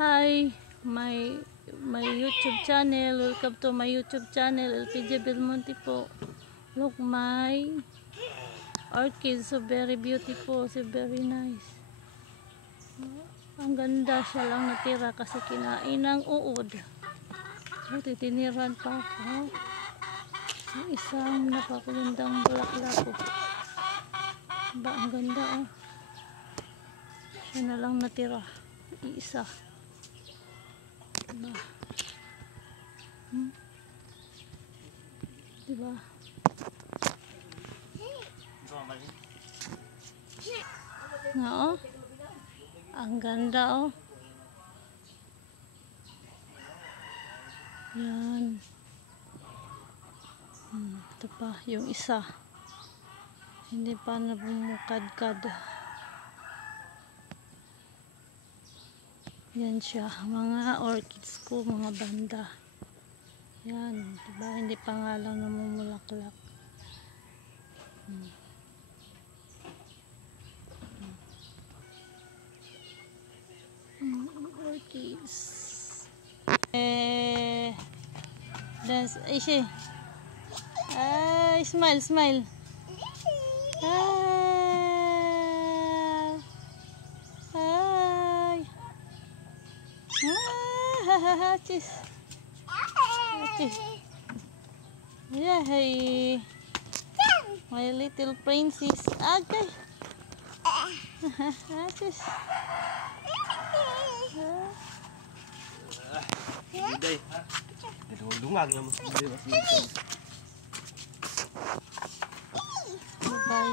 Hi, my YouTube channel. Welcome to my YouTube channel, LPJ Belmonte po. Look, my orchids, so very beautiful, so very nice. Ang ganda, siya lang natira kasi kinain ng uod. Titiniran pa ako. Yung isang napakagandang bulaklak ko. Ba, ang ganda oh. Siya na lang natira. Iisa. Diba? Diba? Nga oh. Ang ganda oh. Yan. Ito pa, yung isa. Hindi pa nabumukad-kad. Yan siya, mga orchids ko, mga banda. Yan, diba? Hindi pa nga lang namumulaklak. Orchids. Dance, Aishi. Smile, smile. Cheese. Yeah, hey. My little princess. Okay. Cheese. Day. Dungag naman. Bye.